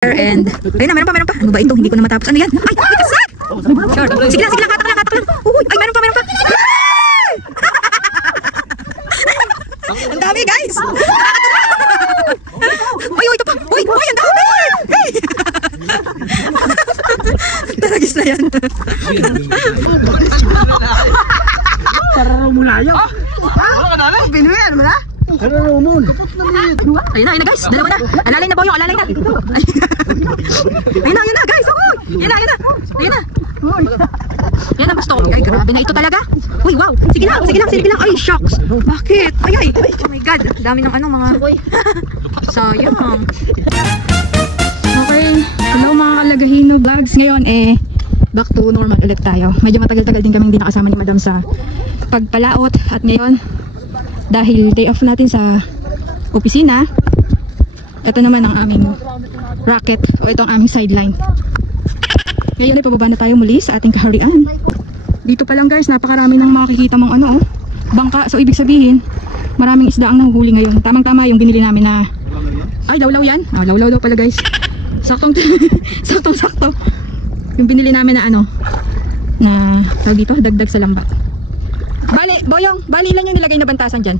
And ayun na, meron pa. Ano ba ito? Hindi ko na matapos. Ano yan? Ay, kasak! Sure. Sige lang, katak lang. Uy, ay, meron pa. Ang dami, guys! Uy, ito pa! Uy, ang dami! Hey! Taragis na yan. Tararaw mo na yan. Binuyan mo na? Tararaw mo. Ayun na guys, dalawa na. Alalay na, Boyong, alalay na. Ayun na guys. Ayun na. Yan ang gusto ko. Ay, grabe na ito talaga. Uy, wow. Sige lang. Ay, shocks. Bakit? Ay. Oh my God. Dami ng mga sayang. Okay. Hello mga Kalagahino vlogs. Ngayon back to normal ulit tayo. Medyo matagal-tagal din kaming hindi nakasama ni Madam sa pagpalaot. At ngayon, dahil day off natin sa opisina, ito naman ang aming racket o ito ang aming sideline. Ngayon ay pababa na tayo muli sa ating kaharian. Dito pa lang guys, napakarami nang makikita mong bangka. So ibig sabihin, maraming isda ang nahuhuli ngayon. Tamang-tama yung binili namin na lawlaw yan. Lawlaw daw pala guys. Saktong yung binili namin na na tawag dito, dagdag sa lambat. Boyong, ilan yung nilagay na bantasan dyan?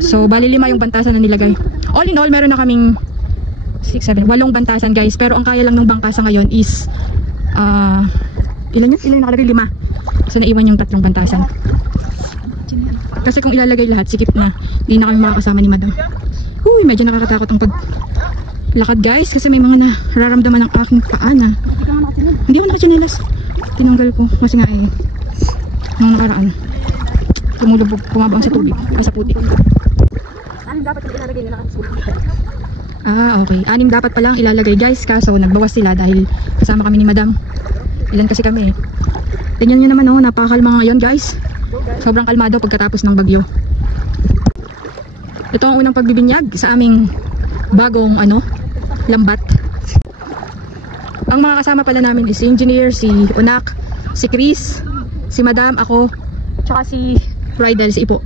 So, 5 yung bantasan na nilagay. All in all, meron na kaming 8 bantasan guys. Pero ang kaya lang ng bangka sa ngayon is ilan yung nakalagay? 5. So, naiwan yung 3 bantasan. Kasi kung ilalagay lahat, sikip na. Hindi na kami makakasama ni Madam. Uy, medyo nakakatakot ang paglakad guys. Kasi may mga nararamdaman ng aking paa na. Hindi ako nakatsinelas. Tinanggal ko. Kasi nga nung nakaraan kumabang sa tubig, sa putik. 6 dapat ilalagay nila kasi. Okay. 6 dapat palang ilalagay guys, kaso nagbawas sila dahil kasama kami ni Madam. Ilan kasi kami Tingnan nyo naman napakalma ngayon guys. Sobrang kalmado pagkatapos ng bagyo. Ito ang unang pagbibinyag sa aming bagong lambat. Ang mga kasama pala namin is si Engineer, si Unak, si Chris, si Madam, ako, tsaka si Rydel, si Ipo.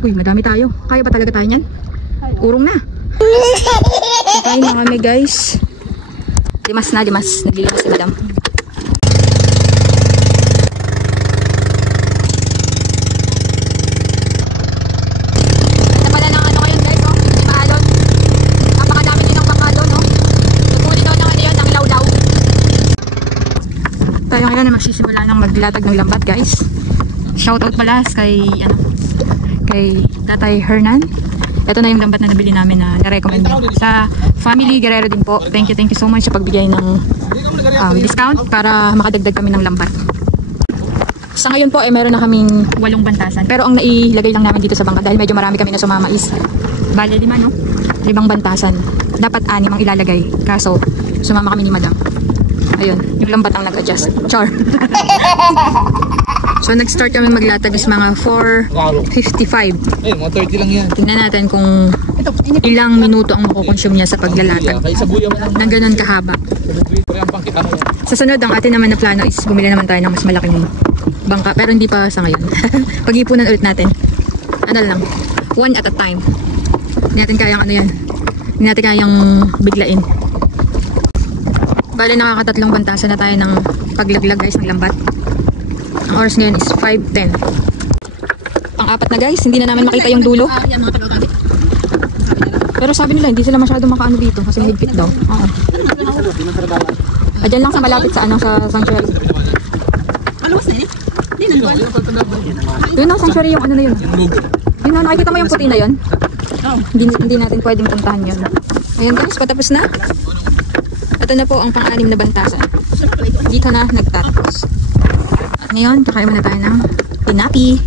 Uy, madami tayo. Kaya ba talaga tayo nyan? Urong na. Okay na kami guys. Limas. Naglilimas si Madam. Ito pala ng ngayon guys, hindi mahalon. Napakadami din ng bangalo, Nagpuli daw ng lawlaw. Tayo ngayon na magsisimula ng maglatag ng lambat guys. Shoutout pala kay Tatay Hernan. Ito na yung lambat na nabili namin na na-recommend sa family Guerrero din po. Thank you so much sa pagbigay ng discount para makadagdag kami ng lambat. Sa ngayon po meron na kaming 8 bantasan. Pero ang nailagay lang namin dito sa bangka dahil medyo marami kami na sumama is bale 5 5 bantasan. Dapat 6 ang ilalagay. Kaso sumama kami ni Madam. Ayun, yung lambat ang nag-adjust. Char. So nag-start kami maglatag is mga 4:55. Mga 30 lang yan. Tingnan natin kung ilang minuto ang makukonsume niya sa paglalatag. Nang ganun kahaba. Sa sunod, ang atin naman na plano is bumili naman tayo ng mas malaking bangka. Pero hindi pa sa ngayon. Pag-ipunan ulit natin. Lang. One at a time. Hindi natin kayang yan. Hindi natin kayang biglain. Bale, nakaka3 bantasan na tayo ng paglaglag guys ng lambat. Ang oras ngayon is 5:10. Pang-4 na guys, hindi na namin makita yung dulo. Pero sabi nila hindi sila masyado makaano dito kasi mahigpit daw. Oo. Diyan lang sa malapit sa sa sanctuary. Maluwas na yun ang sanctuary yung na yun. Yun nakikita mo yung puti na yun? Hindi natin pwedeng puntahan yun. Ayan guys, patapos na. Ito na po ang pang-6 na bantasan. Dito na nagtatapos. Ngayon, kakain muna tayo ng tinapi.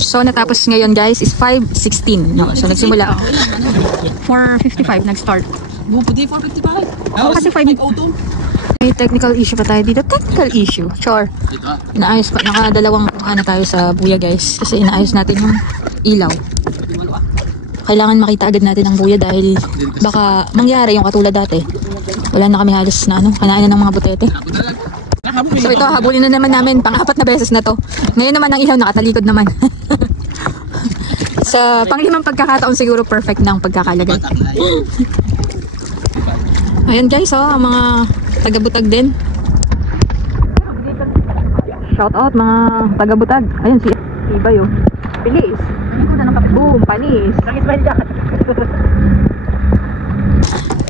So, natapos ngayon guys is 5:16. So, nagsimula. 4:55 nag-start. Buputi 4:55? Oo, kasi 5:02. May technical issue pa tayo dito. Technical issue. Sure. Inaayos pa. Nakadalawang kuha na tayo sa buya guys. Kasi inaayos natin yung ilaw. Kailangan makita agad natin ang buya dahil baka mangyari yung katulad dati. Wala na kami halos na kanain na ng mga butete. So ito, habulin na naman namin pang-4 na beses na to. Ngayon naman ang ilaw nakatalikod naman. Sa pang-5 pagkakataon siguro perfect na ang pagkakalagay. Ayan guys, oh, ang mga taga-butag din. Shout out mga taga-butag. Ayan si Iba yun. Bilis. Boom, panis.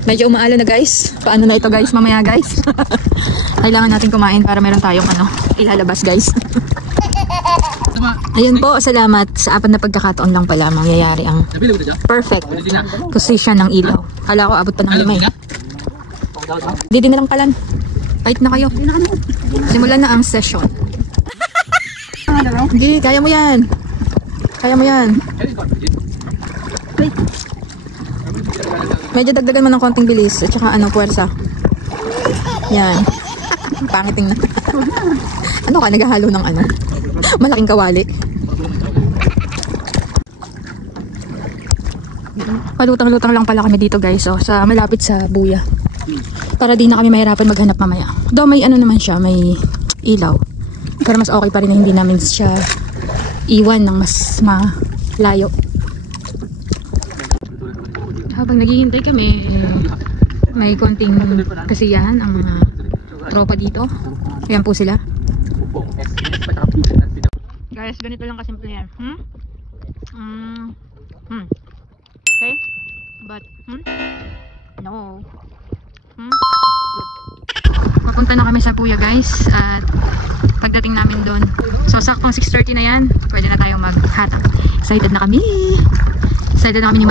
Medyo umaalo na guys. Paano na ito guys mamaya guys? Kailangan natin kumain para meron tayong ilalabas guys. Ayun po, salamat. Sa apat na pagkakataon lang pala mangyayari ang perfect position ng ilaw. Kala ko abot pa ng 5. Didi na lang palan. Fight na kayo. Simulan na ang session. Hindi, kaya mo yan. Kaya mo yan. Medyo dagdagan mo ng konting bilis at saka puwersa. Yan. Pangiting na. Ano ka, naghahalo ng malaking kawali. Palutang-lutang lang pala kami dito guys, sa malapit sa buya. Para di na kami mahirapan maghanap mamaya. Though may naman siya, may ilaw. Pero mas okay pa rin na hindi namin siya iwan ng mas malayo. Habang naghihintay kami, may konting kasiyahan ang mga tropa dito. Ayan po sila. Guys, ganito lang kasimple yan. Okay? But, no. Good. Papunta na kami sa Puya guys. At pagdating namin doon, so saktong 6:30 na yan, pwede na tayong maghatak. Excited na kami. Excited na kami ni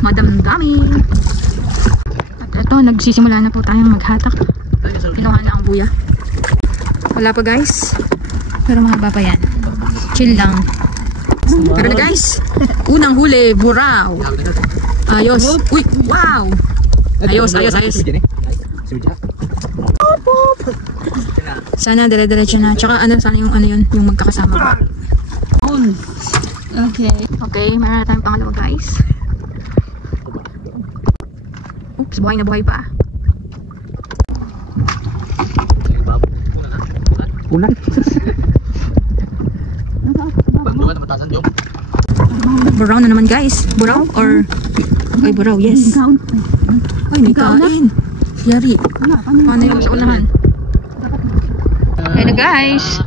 Madam Dami. At ito, nagsisimula na po tayong maghatak. Kinuha na ang buya. Wala pa guys, pero mahaba pa yan. Chill lang. Pero na guys, unang huli, buraw. Ayos. Uy, wow. Ayos. Sana dire-diretso na. Tsaka sana yung yung magkakasama pa. Okay, meron na tayong pangalawa guys. Oops, buhay na buhay pa. Buraw na naman guys. Buraw or ay buraw, yes. Ay, may kain. Yari. Paano yung sa unahan? Ayun na guys.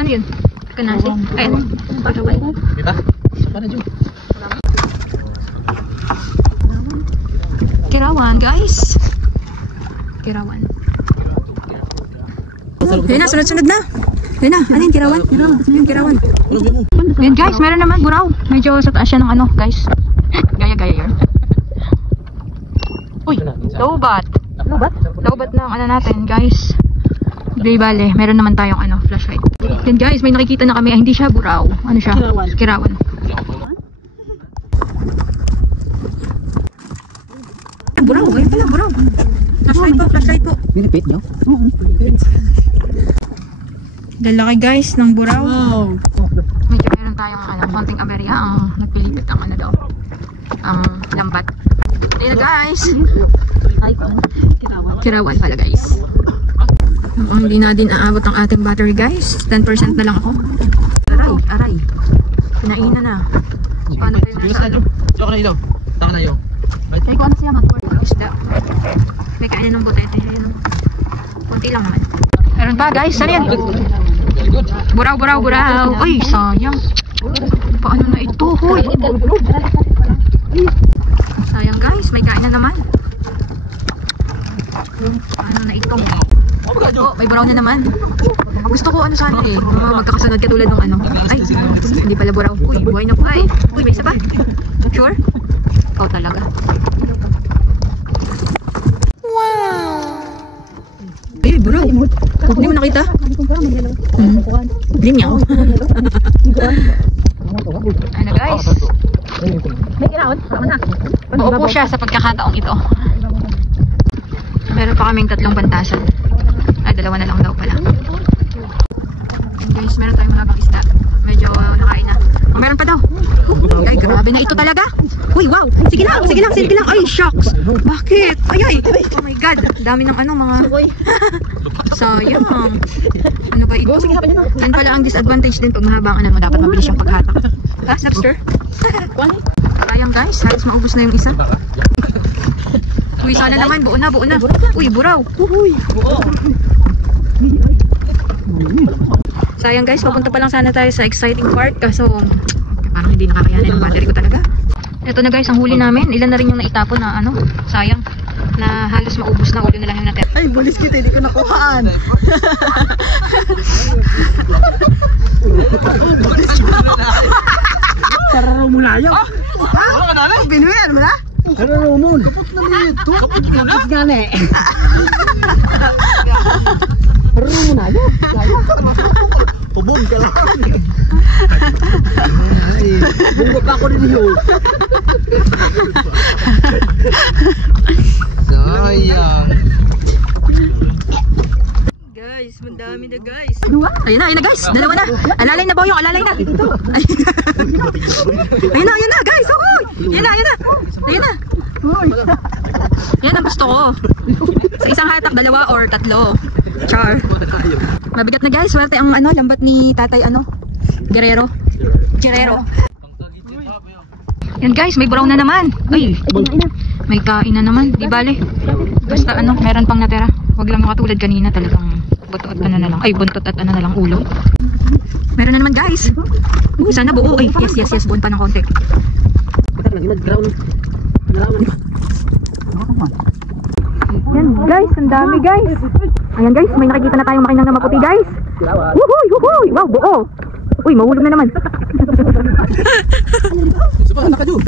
Ano yun? Kanasi? Ayun. Kirawan guys. Kirawan. Ayun na, sunod-sunod na. Ayun na, ano yung kirawan? Kirawan. Ayun guys, meron naman buraw. Medyo sa taas siya ng guys. Gaya-gaya yun. Uy, lowbat. Lowbat ng natin guys. Di bale, meron naman tayong flashlight. Yan guys, may nakikita na kami. Hindi siya buraw. Ano siya? Kirawan. Buraw, ayun pala, buraw. Flashlight po. Pinipit nyo? Lalaki guys ng buraw. Medyo meron tayong konting aberya. Ang nagpilipit ang daw. Ang lambat. Ayun na guys. Kirawan pala guys. Hindi na din aabot ang ating battery guys. 10% na lang ako. Aray. Pinainan na. Paano kayo nasa Joke na ilo. Taka na yun. Ay, kung siya mag-work. Isda. May kainin ng butete. Kunti lang naman. Meron pa guys. Saan yan? Buraw. Ay, sayang. Paano na ito? Hoy. Sayang guys. May kain na naman. Paano na ito? Oh, may buraw na naman. Gusto ko sana magkakasunod katulad ng Ay, hindi pala buraw. Uy, buhay na buhay. Uy, may isa pa. Sure? Ikaw talaga. Wow! Ay, buraw. Hindi mo nakita? Linyaw. Ano guys? May kinaon? Uupo siya sa pagkakataong ito. Meron pa kaming 3 bantasan. Ay, 2 na lang daw pala. And guys, meron tayong mahabang isda. Medyo nakain na. Oh, meron pa daw. Ay, grabe na ito talaga. Uy, wow. Sige lang. Ay, shocks. Bakit? Ay. Oh my God. Dami ng mga... Sayang. Ano ba ito? Yan pala ang disadvantage din pag mahabang dapat mabilis siyang paghatak. Ha, snapster? Sayang guys. Halos maubos na yung isa. Uy, sana naman. Buo na, buo na. Uy, buraw. Sayang guys, papunta pa lang sana tayo sa exciting part. Kaso, parang hindi nakakayanin ng battery ko talaga. Ito na guys, ang huli namin. Ilan na rin yung naitapon na ano. Sayang. Na halos maubos na. Ulo na lang yung natin. Ay, bulis kita. Hindi ko nakuhaan. Kararo mo na yun. Ha? Binuyan mo na? Kararo mo na. Kapot mo na? Kapot nga na eh. Kararo mo na yun. Pumong ka lang. Bunggo pa ako rin yun. Sayang. Guys, mandami na guys. Ayun na guys. Dalawa na. Alalay na Boyong, alalay na. Ayun na guys. Oy! Ayun na. Yan ang gusto ko. Sa isang hatak, dalawa or tatlo. Char. Mabigat na guys. Swerte ang ano, lambat ni Tatay Guerrero. Yan guys, may brown na naman. Ay, may kain na naman. Di bale. Basta meron pang natira. Huwag lang makatulad kanina, talagang buntot at ano na lang ulo. Meron na naman guys. Sana buo. Ay, yes, buon pa ng konti. Yan guys, ang dami guys. Ayan guys, may nakikita na tayong makinang na maputi guys. Wuhuy! Wow, buo. Uy, mahulog na naman.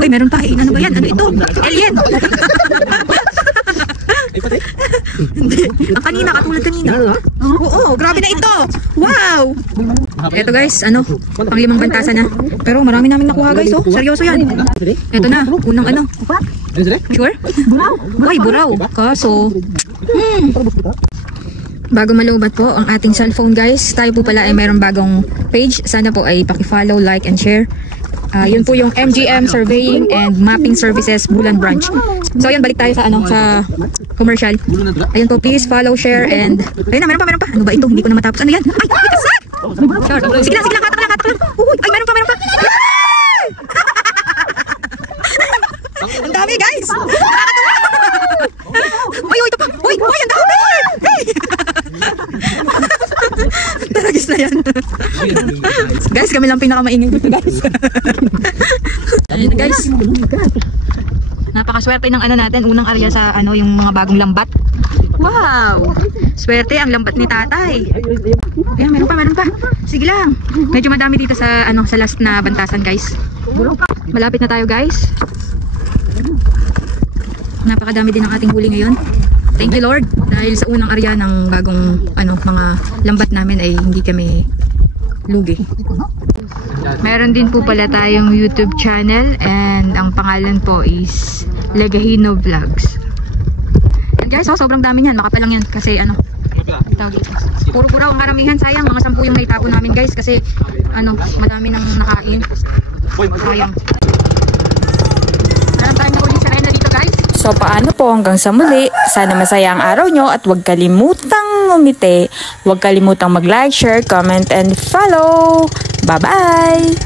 Uy, meron pa. Ano ba yan? Ano ito? Alien! Hindi. Ang kanina, katulad kanina. Oo, grabe na ito. Wow! Eto guys, pang 5 bantasa na. Pero marami namin nakuha guys, oh. Seryoso yan. Eto na, unang Sure? Uy, buraw. Kaso, bago malubat po ang ating cellphone guys, tayo po pala ay mayroong bagong page. Sana po ay paki-follow, like, and share. Yun po yung MGM Surveying and Mapping Services Bulan Branch. So yun, balik tayo sa sa commercial. Ayun po, please follow, share, and ayun na, meron pa. Ano ba ito? Hindi ko na matapos. Ano yan? Ay, kasak! Sure. Sige lang, katak lang. Uy, ay, meron pa. Ang dami guys! Nakakatawa! Uy, ito pa! Uy, ang dami! Hey! Taragis na yan. Guys, kami lang pinakamaingay dito guys. Ayun guys. Napakaswerte ng natin. Unang area sa yung mga bagong lambat. Wow! Swerte ang lambat ni Tatay. Ayan, meron pa. Sige lang. Medyo madami dito sa sa last na bantasan guys. Malapit na tayo guys. Napakadami din ang ating huli ngayon. Thank you Lord dahil sa unang area ng bagong mga lambat namin ay hindi kami lugi. Meron din po pala tayong YouTube channel and ang pangalan po is Legahino Vlogs. And guys, sobrang dami niyan. Makapalang yan kasi tawag dito. Puro buraw ang karamihan. Sayang, mga 10 yung naitapon namin guys kasi madami nang nakain. Sayang. Meron tayong nahuli sa rena dito guys. So paano po hanggang sa muli, sana masaya ang araw nyo at huwag kalimutang umiti, huwag kalimutang mag-like, share, comment, and follow. Bye-bye!